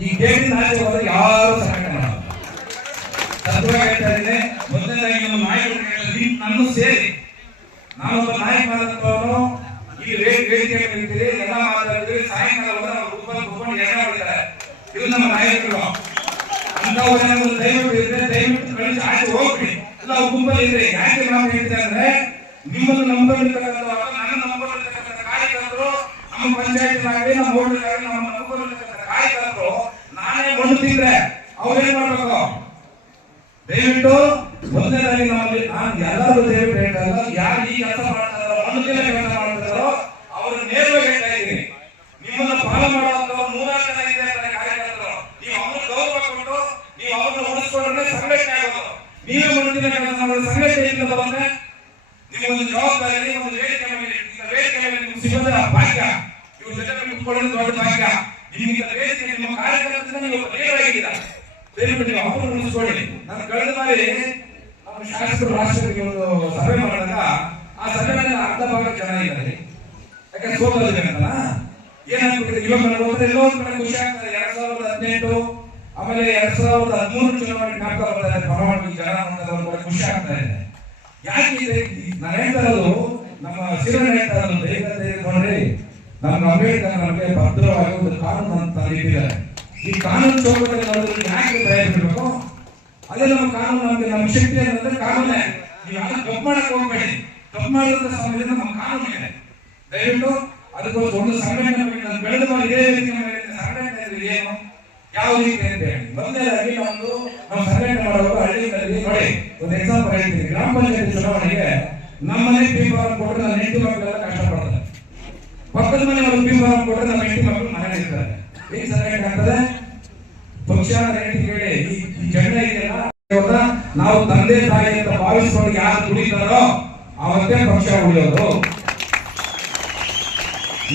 ಈ ಗೇಟಿನ ಆಚೆ ಹೋದ್ರೆ ಯಾರು ಸಂಘಟನೆ ಮಾಡಲ್ಲ ಸತ್ಯವಾಗಿ ಹೇಳ್ತಾ ಇದ್ದೀನಿ ಮೊದಲನೇದಾಗಿ ನಮ್ಮ ನಾಯಕರು ಹೇಳಿದ್ರಿ ನನ್ನ ಸೇರಿ ನಾನೊಬ್ಬ ನಾಯಕನಾದವನು ಈ ವೇ- ವೇದಿಕೆ ಮೇಲೆ ನಿಂತಿರಿ ಎಲ್ಲ ಮಾತಾಡಿದ್ರಿ ಸಾಯಂಕಾಲ ಹೋದ್ರೆ ಅವ್ರು ಕುತ್ಕೊಂಡು ಕುತ್ಕೊಂಡು ಎಣ್ಣೆ ಹೊಡಿತಾರೆ ಇದು ನಮ್ಮ ನಾಯಕರು ಅಂತವ್ರೇನಾದ್ರು ದಯವಿಟ್ಟು ಇದ್ರೆ ದಯವಿಟ್ಟು ಕಳಿಸಿ ಆಚೆ ಹೋಗ್ಬಿಡಿ ಇಲ್ಲ ಅವ್ರು ಗುಂಪಲ್ಲಿ ಇದ್ರೆ ಯಾಕೆ ನಾವು ಹೇಳ್ತೀವಿ ಅಂದ್ರೆ ನಿಮ್ಮನ್ನು ನಂಬಿರ್ತಕ್ಕಂಥವ್ರು ನನ್ನ ನಂಬಿರ್ತಕ್ಕಂಥ ಕಾರ್ಯಕರ್ತರು ನಮ್ಮ ಪಂಚಾಯತ್ನಾಗಲಿ ನಮ್ಮ ಊರಿನಾಗಲಿ ನಮ್ಮ ನಂಬಿರ್ತಕ್ಕಂಥ ಕಾರ್ಯಕರ್ತರು ನಾನೇ ಮಣ್ಣು ತಿಂದ್ರೆ ಅವ್ರೇನ್ ಮಾಡ್ಬೇಕು? ದಯವಿಟ್ಟು ಒಂದೇ ನಮ್ಮಲ್ಲಿ ನಾನು ಎಲ್ಲರೂ ದಯವಿಟ್ಟು ಹೇಳ್ತಾ ಯಾರು ಈ ಕೆಲಸ ಮಾಡ್ತಾರೋ ಅನುದಿನ ಕೆಲಸ ಮಾಡ್ತಾರೋ ಅವರು ನೇರವಾಗಿ ಹೇಳ್ತಾ ಇದ್ದೀನಿ. ನಿಮ್ಮನ್ನ ಫಾಲೋ ಮಾಡುವಂತ ನೂರಾರು ಜನ ಇದೆ ಅಂತ ಕಾರ್ಯಕರ್ತರು ನೀವು ಅವ್ರನ್ನ ಗೌರವ ಕೊಟ್ಟು, ನೀವು ಅವ್ರನ್ನ ಉಳಿಸ್ಕೊಂಡ್ರೆ ಸಂಘಟನೆ ಆಗೋದು. ನೀವು ಮುಂದಿನ ಕೆಲಸ ಮಾಡಿದ್ರೆ ಸಂಘಟನೆ ಇಲ್ಲದ ಬಂದ್ರೆ? ಒಂದು ಜವಾಬ್ದಾರಿ ಒಂದು ವೇದಿಕೆ ಮೇಲೆ ವೇದಿಕೆ ಮೇಲೆ ನಿಮ್ಗೆ ಸಿಗೋದಿಲ್ಲ ಭಾಗ್ಯ. ಇವ್ರ ಜೊತೆ ಕುತ್ಕೊಳ್ಳೋದು ದೊಡ್ಡ ಭಾಗ್ಯ. ನಿಮ್ಗೆ ವೇದಿಕೆ, ನಿಮ್ಮ ಕಾರ್ಯಕರ್ತರಿಂದ ನೀವು ನೇರವಾಗಿದ್ದೀರಾ ದಯವಿಟ್ಟು ನೀವು ಅವರನ್ನು ಉಳಿಸ್ಕೊಳ್ಳಿ ನಾನು ಕಳೆದ ಬಾರಿ ನಮ್ಮ ಶಾಸಕರು ರಾಷ್ಟ್ರಪತಿ ಒಂದು ಸಭೆ ಮಾಡಿದಾಗ ಆ ಸಭೆಯಲ್ಲಿ ಅರ್ಧ ಭಾಗ ಜನ ಇದ್ದಾರೆ ಯಾಕಂದ್ರೆ ಸೋಲೋದಿದೆ ಅಂತಲ್ಲ ಏನಾಗ್ಬಿಟ್ಟಿದೆ? ಇವಾಗ ಹೋದ್ರೆ ಎಲ್ಲೋ ಒಂದು ಕಡೆ ಖುಷಿ ಆಗ್ತದೆ. ಎರಡ್ ಸಾವಿರದ ಹದಿನೆಂಟು, ಆಮೇಲೆ ಎರಡ್ ಸಾವಿರದ ಹದಿಮೂರು ಚುನಾವಣೆ ಜ್ಞಾಪಕ ಬರ್ತಾ ಇದೆ. ಪರವಾಗಿ ಜನ ನೋಡಿದ್ರೆ ಒಂದ್ ಖುಷಿ ಆಗ್ತಾ ಇದೆ. ಯಾಕೆ ನಾನು ನಮ್ಮ ಸಿರಣ್ಣ ಹೇಳ್ತಾ ಇರೋದು ಬೇಗ ತೆಗೆದುಕೊಂಡ್ರಿ ನಮ್ಮ ಅಂಬೇಡ್ಕರ್ ನಮಗೆ ಭದ್ರವಾಗಿ ಒಂದು ಕಾನೂನು ಅಂತ ನೀಡಿದ್ದಾರೆ ಈ ಕಾನೂನು ಚೌಕಟ್ಟಲ್ಲಿ ನೋಡಿದ್ರೆ ಯಾಕೆ ಪ್ರಯತ್ನ ಬಿಡಬೇಕು ಅದೇ ನಮ್ಮ ಕಾನೂನು ನಮಗೆ ನಮ್ಮ ಶಕ್ತಿ ಅನ್ನೋದ್ರೆ ಕಾನೂನೆ. ನೀವು ಯಾರು ತಪ್ಪು ಮಾಡಕ್ ಹೋಗ್ಬೇಡಿ. ತಪ್ಪು ಮಾಡಿದಂತ ಸಮಯದಿಂದ ನಮ್ಮ ಕಾನೂನು ಇದೆ. ದಯವಿಟ್ಟು ಅದಕ್ಕೊಂದು ಒಂದು ಸಂಘಟನೆ ನಾನು ಬೆಳೆದ ಬಾರಿ ಇದೇ ರೀತಿ ಸಂಘಟನೆ ಏನು? ಯಾವ ರೀತಿ ಅಂತ ಹೇಳಿ. ಮೊದಲನೇದಾಗಿ ನಮ್ದು ನಾವು ಸಂಘಟನೆ ಮಾಡುವಾಗ ಹಳ್ಳಿಗಳಲ್ಲಿ ನೋಡಿ, ಒಂದು ಎಕ್ಸಾಂಪಲ್ ಹೇಳ್ತೀನಿ. ಗ್ರಾಮ ಪಂಚಾಯತ್ ಚುನಾವಣೆಗೆ ನಮ್ಮನೆ ಪಿ ಕೊಟ್ಟರೆ ನನ್ನ ಹೆಂಡತಿ ಮಕ್ಕಳೆಲ್ಲ ಕಷ್ಟಪಡ್ತಾರೆ. ಪಕ್ಕದ ಮನೆ ಪಿ ಫಾರಂ ಕೊಟ್ಟರೆ ನಮ್ಮ ಹೆಂಡತಿ ಮಕ್ಕಳು ಮನೆ ಇರ್ತಾರೆ ಏನ್ ಸರಿಯಾಗಿ ಆಗ್ತದೆ ಪಕ್ಷ ರೇಟಿ ಈ ಜನ ಇದೆಯಲ್ಲ ನಾವು ತಂದೆ ತಾಯಿ ಅಂತ ಭಾವಿಸ್ಕೊಂಡು ಯಾರು ದುಡಿತಾರೋ ಅವತ್ತೇ ಪಕ್ಷ ಉಳಿಯೋದು.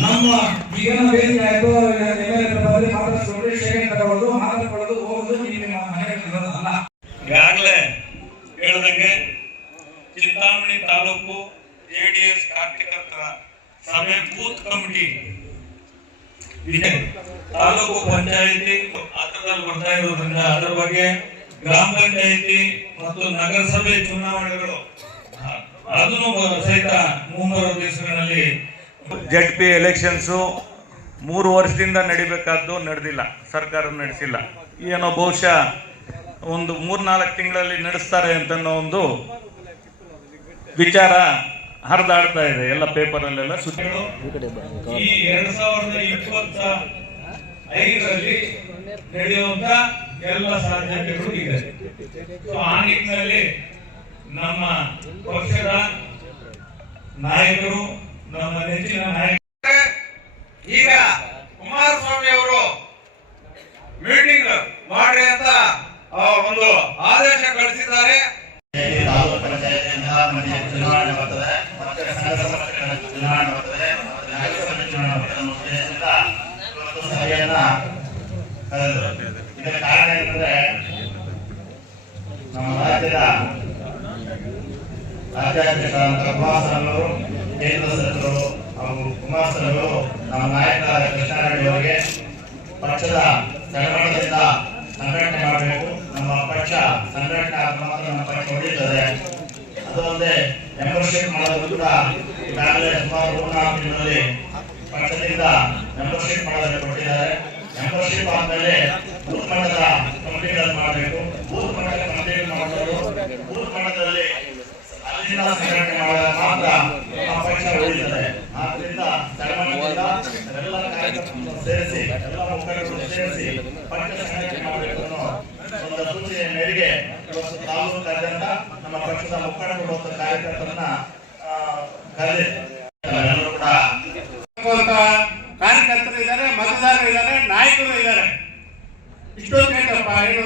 ನಮ್ಮ, ಈಗ ಆಯ್ತು ಮಾತ್ರ ತಗೊಳ್ಳೋದು ಮಾತಾಡ್ಕೊಳ್ಳೋದು ಹೋಗೋದು ನಿಮ್ಮ ಮನೆಯಲ್ಲಿ ಇರೋದಲ್ಲ ಈಗಾಗಲೇ ಹೇಳ್ದಂಗೆ ಚಿಂತಾಮಣಿ ತಾಲೂಕು ಜೆಡಿಎಸ್ ಕಾರ್ಯಕರ್ತರ ಸಭೆ ಬೂತ್ ಕಮಿಟಿ ತಾಲೂಕು ಪಂಚಾಯಿತಿ ಹತ್ರದಲ್ಲಿ ಬರ್ತಾ ಇರೋದ್ರಿಂದ ಅದರ ಬಗ್ಗೆ ಗ್ರಾಮ ಪಂಚಾಯಿತಿ ಮತ್ತು ನಗರಸಭೆ ಚುನಾವಣೆಗಳು ಅದನ್ನು ಸಹಿತ ಮುಂಬರುವ ದಿವಸಗಳಲ್ಲಿ ಜೆಡ್ ಪಿ ಎಲೆಕ್ಷನ್ಸು ಮೂರು ವರ್ಷದಿಂದ ನಡಿಬೇಕಾದ್ದು ನಡೆದಿಲ್ಲ, ಸರ್ಕಾರ ನಡೆಸಿಲ್ಲ. ಏನೋ ಬಹುಶಃ ಒಂದು ಮೂರ್ನಾಲ್ಕು ತಿಂಗಳಲ್ಲಿ ನಡೆಸ್ತಾರೆ ಅಂತ ಒಂದು ವಿಚಾರ ಹರಿದಾಡ್ತಾ ಇದೆ. ಎಲ್ಲ ಪೇಪರಲ್ಲೆಲ್ಲ ಸುದ್ದಿಗಳು ಈ ಎರಡ್ ಸಾವಿರದ ಇಪ್ಪತ್ತ ಐದರಲ್ಲಿ ನಡೆಯುವಂತ ಎಲ್ಲ ಸಾಧ್ಯತೆಗಳು ಇದೆ. ಆ ನಿಟ್ಟಿನಲ್ಲಿ ನಮ್ಮ ಪಕ್ಷದ ನಾಯಕರು ನಮ್ಮ ನೆಚ್ಚಿನ ನಾಯಕ ಈಗ ಕುಮಾರಸ್ವಾಮಿ ಅವರು ಮೀಟಿಂಗ್ ಮಾಡ್ರಿ ಅಂತ ಆ, ಒಂದು ಆದೇಶ ಕಳಿಸಿದ್ದಾರೆ. ಚುನಾವಣೆ ಬರ್ತದೆ. ಇದಕ್ಕೆ ಕಾರಣ ನಮ್ಮ ರಾಜ್ಯದ ರಾಜ್ಯಾಧ್ಯಕ್ಷರಾದಂತಹ ಕುಮಾರಸ್ವಾಮಿಯವರು ಕೇಂದ್ರ ಸಚಿವರು ಹಾಗೂ ನಮ್ಮ ನಾಯಕರಾದ ಕೃಷ್ಣಾರೆಡ್ಡಿ ಅವರಿಗೆ ಪಕ್ಷದ ಸಂಘಟನೆ ಮಾಡಬೇಕು ನಮ್ಮ ಪಕ್ಷ ಸಂಘಟನೆ ನಮ್ಮ ಪಕ್ಷ ಉಳಿಯುತ್ತದೆ ಅದಲ್ಲದೆ ಮೆಂಬರ್ಶಿಪ್ ಮಾಡೋದು ಕೂಡ ಈಗಾಗಲೇ ಸುಮಾರು ಪಕ್ಷದಿಂದ ಮೆಂಬರ್ಶಿಪ್ ಮಾಡೋದಕ್ಕೆ ಕೊಟ್ಟಿದ್ದಾರೆ. ಮೆಂಬರ್ಶಿಪ್ ಆದ್ಮೇಲೆ ಬೂತ್ ಮಟ್ಟದ ಕಮಿಟಿಗಳನ್ನು ಮಾಡಬೇಕು. ಬೂತ್ ಮಟ್ಟದ ಕಮಿಟಿ ಮಾಡೋದು ಬೂತ್ ಮಟ್ಟದಲ್ಲಿ ಅಲ್ಲಿಂದ ಸಂಘಟನೆ ಮಾತ್ರ ನಮ್ಮ ಪಕ್ಷ ಉಳಿಯುತ್ತದೆ ಆದ್ರಿಂದ ಎಲ್ಲ ಕಾರ್ಯಕರ್ತರನ್ನು ಸೇರಿಸಿ, ಎಲ್ಲ ಮುಖಂಡರನ್ನು ಸೇರಿಸಿ ಪಕ್ಷ ಸಂಘಟನೆ ಮಾಡಬೇಕು ಒಂದು ಸೂಚನೆ ಮೇರೆಗೆ ಇವತ್ತು ತಾಲೂಕಾದ್ಯಂತ ನಮ್ಮ ಪಕ್ಷದ ಮುಖಂಡರು ಮತ್ತು ಕಾರ್ಯಕರ್ತರನ್ನ ಆ, ಕರೆದಿ ಎಲ್ಲರೂ ಕೂಡ ಅಂತ ಕಾರ್ಯಕರ್ತರು ಇದ್ದಾರೆ ಮತದಾರರು ಇದ್ದಾರೆ ನಾಯಕರು ಇದ್ದಾರೆ ಇಷ್ಟೊತ್ತೇಕಪ್ಪ ಏನು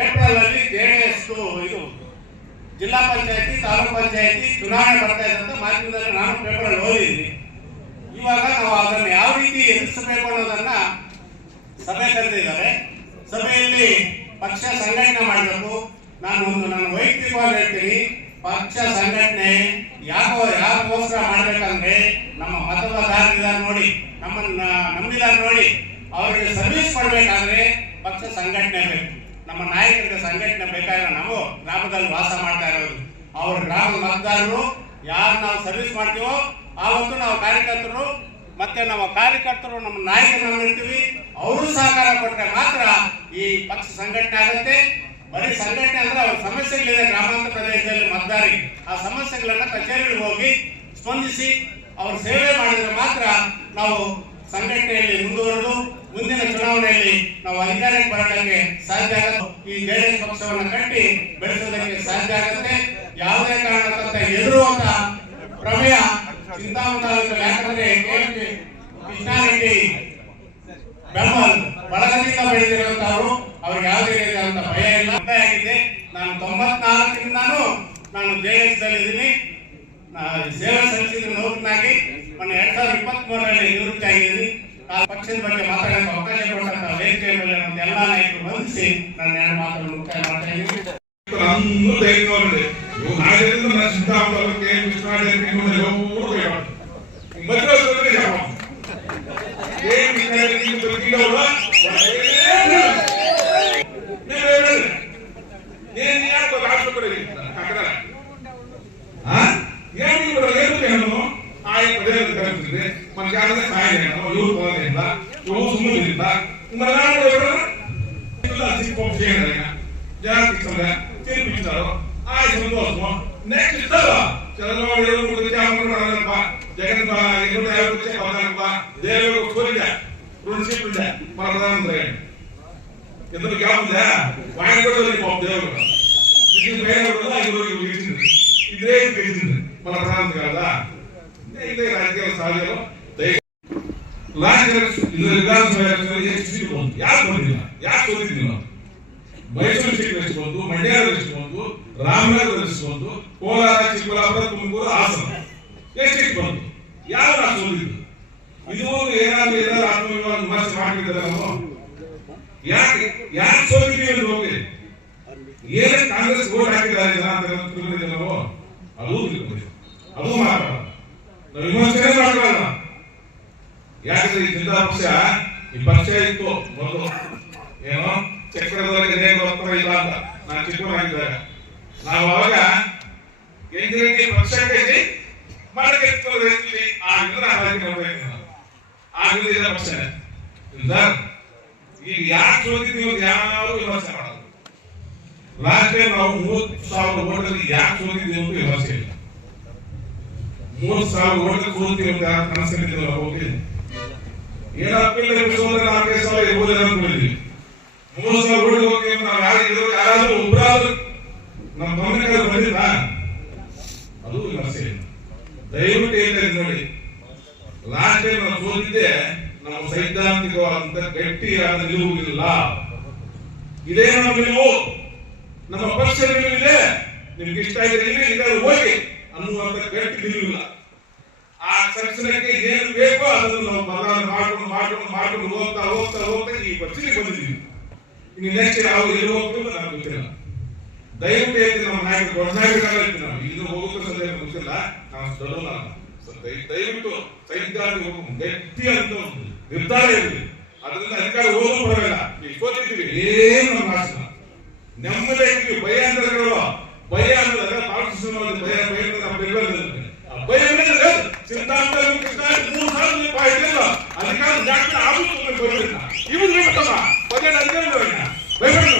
ಏಪ್ರಿಲ್ ಅಲ್ಲಿ ಜೆಡಿಎಸ್ ಇದು ಜಿಲ್ಲಾ ಪಂಚಾಯತಿ ತಾಲೂಕು ಪಂಚಾಯತಿ ಚುನಾವಣೆ ಬರ್ತಾ ಇದೆ ಅಂತ ಮಾಧ್ಯಮದಲ್ಲಿ ನಾನು ಪೇಪರಲ್ಲಿ ಓದಿದ್ದೀನಿ ಮಾಡ್ಬೇಕಂದ್ರೆ ನಮ್ಮ ಸಾರಿದ್ದಾರೆ ನೋಡಿ, ನಮ್ಮನ್ನ ನಂಬಿದಾರ ನೋಡಿ, ಅವರಿಗೆ ಸರ್ವಿಸ್ ಮಾಡಬೇಕಾದ್ರೆ ಪಕ್ಷ ಸಂಘಟನೆ ಬೇಕು. ನಮ್ಮ ನಾಯಕರಿಗೆ ಸಂಘಟನೆ ಬೇಕಾದ್ರೆ ನಾವು ಗ್ರಾಮದಲ್ಲಿ ವಾಸ ಮಾಡ್ತಾ ಇರೋದು. ಅವ್ರ ಗ್ರಾಮದ ಮತದಾರರು ಯಾರು ನಾವು ಸರ್ವಿಸ್ ಮಾಡ್ತೀವೋ, ಆವತ್ತು ನಾವು ಕಾರ್ಯಕರ್ತರು, ಮತ್ತೆ ನಮ್ಮ ಕಾರ್ಯಕರ್ತರು, ನಮ್ಮ ನಾಯಕರು ಇರ್ತೀವಿ, ಅವರು ಸಹಕಾರ ಕೊಟ್ಟರೆ ಮಾತ್ರ ಈ ಪಕ್ಷ ಸಂಘಟನೆ ಆಗುತ್ತೆ. ಬರೀ ಸಂಘಟನೆ ಅಂದ್ರೆ ಅವ್ರ ಸಮಸ್ಯೆಗಳಿದೆ ಗ್ರಾಮಾಂತರ ಪ್ರದೇಶದಲ್ಲಿ ಮತದಾರಿ ಆ ಸಮಸ್ಯೆಗಳನ್ನ ಕಚೇರಿಗಳಿಗೆ ಹೋಗಿ ಸ್ಪಂದಿಸಿ ಅವ್ರ ಸೇವೆ ಮಾಡಿದರೆ ಮಾತ್ರ ನಾವು ಸಂಘಟನೆಯಲ್ಲಿ ಮುಂದುವರೆದು ಮುಂದಿನ ಚುನಾವಣೆಯಲ್ಲಿ ನಾವು ಅಧಿಕಾರಕ್ಕೆ ಬರಲಿಕ್ಕೆ ಸಾಧ್ಯ ಆಗುತ್ತೆ ಈ ಜೆಡಿಎಸ್ ಪಕ್ಷವನ್ನು ಕಟ್ಟಿ ಬೆಳೆಸೋದಕ್ಕೆ ಸಾಧ್ಯ ಆಗುತ್ತೆ. ಯಾವುದೇ ಕಾರಣಕ್ಕಂತ ಎದುರುವಂತ ಪ್ರಮೇಯ ಚಿಂತಾಮಣಿ ತಾಲೂಕಲ್ಲಿ ಯಾಕಂದ್ರೆ ಕೃಷ್ಣಾರೆಡ್ಡಿ ಬೆಂಬಲ್ ಬಳಗದಿಂದ ಬೆಳೆದಿರುವಂತವರು, ಅವ್ರಿಗೆ ಯಾವುದೇ ರೀತಿಯಾದಂತ ಭಯ ಇಲ್ಲ. ಆಗಿದೆ. ನಾನು ತೊಂಬತ್ನಾಲ್ಕರಿಂದಾನು ನಾನು ಜೆ ಎಸ್ ಇದ್ದೀನಿ ಸೇವೆ ಎರಡ್ ಸಾವಿರದ ಇಪ್ಪತ್ತ್ ಮೂರರಲ್ಲಿ ನಿವೃತ್ತಿ ಆಗಿದ್ದೀನಿ ನಾನು ಪಕ್ಷದ ಬಗ್ಗೆ ಮಾತಾಡಕ್ಕೆ ಅವಕಾಶ ಕೊಟ್ಟಂತ ವೇದಿಕೆಯ ಮೇಲೆ ನಮ್ಮ ಎಲ್ಲ ನಾಯಕರು ವಂದಿಸಿ ನನ್ನ ಎರಡು ಮಾತನ್ನು ಮುಕ್ತಾಯ ಮಾಡ್ತಾ ಇದ್ದೀನಿ. ನನ್ನೂ ಧೈರ್ಯ ನೋಡಿದೆ ಏನು ನೀವು வாங்கி சந்தோஷம் ನೆಕ್ಸ್ಟ್ தருவா ಚಂದ್ರಬಾಬು ಎಲ್ಲ ಕುಡಿದಕ್ಕೆ ಅವರು ಕೊಡೋಣಪ್ಪ ಜಗನ್ ಇನ್ನೂರ ಐವತ್ತು ಕುಡಿದಕ್ಕೆ ಅವಧಾನಪ್ಪ ದೇವರು ಸೂರ್ಯ ಪ್ರಿನ್ಸಿಪ್ ಇದೆ ಪ್ರಧಾನಮಂತ್ರಿ ಎಂದ್ರೆ ಯಾವ್ದಿದೆ ವಾಯು ಕೊಡೋದಕ್ಕೆ ಒಬ್ಬ ದೇವರು ಇದು ಬೇರೆ ಬರೋದು ಐನೂರು ಇಳಿಸಿದ್ರು ಇದೇ ಇಳಿಸಿದ್ರು ಪ್ರಧಾನಮಂತ್ರಿ ಅಲ್ಲ ಇದೇ ರಾಜಕೀಯ ಸಹಜರು ಲಾಸ್ಟ್ ಬಂದಿಲ್ಲ ಯಾರು ಮೈಸೂರು ಸೀಟ್ ಎಷ್ಟು ಮಂಡ್ಯ ಎಷ್ಟು ಎಷ್ಟು ಕೋಲಾರ, ಚಿಕ್ಕಬಳ್ಳಾಪುರ, ತುಮಕೂರು ಹಾಸನ. ಎಷ್ಟು ಸೀಟ್ ಬಂತು ಯಾರು ನಾವು ಸೋತಿದ್ದು ಇದು ಏನಾದ್ರು ಏನಾದ್ರು ಆತ್ಮವಿಶ್ವಾಸ ವಿಮರ್ಶೆ ಮಾಡ್ತಿದ್ದಾರೆ ನಾವು ಯಾಕೆ? ಯಾಕೆ ಸೋಲಿದ್ದೀವಿ ಅಂತ ಹೋಗಿ ಏನಕ್ಕೆ ಕಾಂಗ್ರೆಸ್ ಓಟ್ ಹಾಕಿದ್ದಾರೆ ಜನ ಅಂತ ತಿಳ್ಕೊಂಡಿದ್ದೀವಿ ನಾವು, ಅದು ತಿಳ್ಕೊಂಡಿದ್ದೆ ಅದು ಮಾತಾಡ ನಾವು ವಿಮರ್ಶನೆ ಯಾಕಂದ್ರೆ ಈ ಜನತಾ ಪಕ್ಷ ಈ ಪಕ್ಷ ಇತ್ತು ಮೊದಲು. ಏನೋ? ಚಕ್ರದಲ್ಲಿ ಹತ್ರ ಇಲ್ಲ ಅಂತ. ನಾನು ಚಿಕ್ಕವನಾಗಿದ್ದಾಗ. ನಾವು ಅವಾಗ ಎಂದಿಗೆ ಪಕ್ಷಕ್ಕೆ ಮಾಡಕ್ಕೆ ಎತ್ಕೊಳ್ಳೋದ್ರಲ್ಲಿ ಆ ಇದನ್ನ ಹಾಕಿ ನೋಡ್ಬೇಕು ನಾವು. ಆಗಲಿಲ್ಲ ಪಕ್ಷ. ಈಗ ಯಾಕೆ ಸೋತಿದ್ದೀವಿ ಯಾರು ವಿಮರ್ಶೆ ಮಾಡಲ್ಲ ಲಾಸ್ಟ್ ಟೈಮ್ ನಾವು ಮೂವತ್ತು ಸಾವಿರ ಓಟಲ್ಲಿ ಯಾಕೆ ಸೋತಿದ್ದೀವಿ ಅಂತ ವಿಮರ್ಶೆ ಇಲ್ಲ. ಮೂವತ್ತು ಸಾವಿರ ಓಟಲ್ಲಿ ಸೋತಿದ್ದೀವಿ ಅಂತ ಕನಸಿಲ್ಲ ಹೋಗಿ ಏನೋ? ಅಪ್ಪಿಲ್ಲ ಸಾವಿರ ಇರ್ಬೋದು ಅನ್ಕೊಂಡಿದ್ವಿ ಮೂರು ಸಾವಿರ ಓಟ್ಗೆ ಹೋಗಿ ನಾವು ಯಾರು ಇರೋ ಯಾರಾದ್ರೂ ನಮ್ಮ ಅದು ಬಂದಿಲ್ಲ ಅದು ವಿಮರ್ಶೆ ದಯವಿಟ್ಟು ಇದ್ದೀನಿ ನೋಡಿ. ಲಾಸ್ಟ್ ಟೈಮ್ ನಾವು ಸೋತಿದ್ದೆ, ನಾವು ಸೈದ್ಧಾಂತಿಕವಾದಂತ ಗಟ್ಟಿಯಾದ ನಿಲುವಿಲ್ಲ ಇದೇ ನಮ್ಮ ನಿಲುವು. ನಮ್ಮ ಪಕ್ಷ ನಿಲುವಿದೆ ನಿಮ್ಗೆ ಇಷ್ಟ ಆಗಿದೆ ಇಲ್ಲಿ ಇದಾದ್ರೆ ಹೋಗಿ ಅನ್ನುವಂತ ಗಟ್ಟಿ ನಿಲುವಿಲ್ಲ ಆ ತಕ್ಷಣಕ್ಕೆ ಏನು ಬೇಕೋ ಅದನ್ನು ನಾವು ಬದಲಾವಣೆ ಮಾಡ್ಕೊಂಡು ಮಾಡ್ಕೊಂಡು ಮಾಡ್ಕೊಂಡು ಹೋಗ್ತಾ ಹೋಗ್ತಾ ಹೋಗ್ತಾ ಈ ಪರಿಸ್ಥಿತಿ ಬಂದಿದ್ದೀವಿ. ಇನ್ನು ನೆಕ್ಸ್ಟ್ ಯಾವ ಎಲ್ಲಿ ಹೋಗ್ತೀವಿ ನನಗೆ ಗೊತ್ತಿಲ್ಲ ದಯವಿಟ್ಟು ನಮ್ಮ ನಾಯಕ ನಾಯಕರಾಗ ನಾವು ಇದು ಹೋಗೋದು ಸದ್ಯ ಗೊತ್ತಿಲ್ಲ. ನಾವು ದೊಡ್ಡಲ್ಲ ದಯವಿಟ್ಟು ಸೈದ್ಧಾಂತಿಕ ಹೋಗೋ ವ್ಯಕ್ತಿ ಅಂತ ಒಂದು ನಿರ್ಧಾರ ಇರಲಿ. ಅದರಿಂದ ಅಧಿಕಾರ ಹೋಗೋ ಬರಲ್ಲ ಈಗ ಸೋತಿದ್ದೀವಿ. ಏನು ನಮ್ಮ ಆಸನ ನೆಮ್ಮದಿ ಭಯ ಅಂದ್ರೆ ಭಯ ಅಂದ್ರೆ ಪಾಕಿಸ್ತಾನ ಭಯ ಭಯ ನಮ್ಮ ಭಯ ಅಂದ್ರೆ ಸಿದ್ಧಾಂತ ಮೂರು ಸಾವಿರ ರೂಪಾಯಿ ಇರಲಿಲ್ಲ ಅಧಿಕಾರ ಜಾಸ್ತಿ ಆಗುತ್ತೆ ಬರಲಿಲ್ಲ ಇವ್ರು ಹೇಳ್ಬೇಕಮ್ಮ ಪದೇ ಅಧಿಕಾರ ಬರೋಣ ಭಯಪಡಲು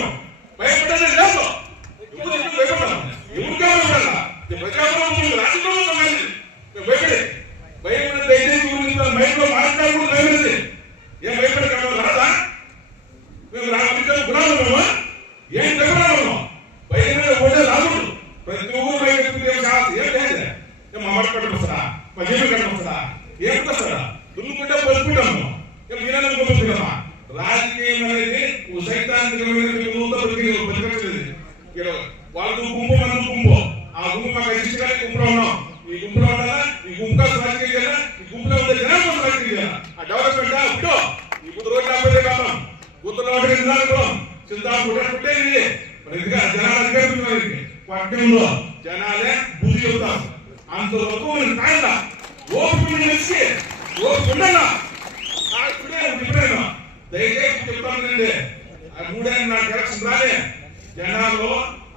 நாளே புதியதா அந்த வகுவன் தாங்க ஓப்பன் நினைச்சு ஓப்பன் ஆஸ்பிடே விபரேனா దయచే చెప్తానండి ఆ మూడేళ్ళు నాకు ఎలక్షన్ రాలే. జనాల్లో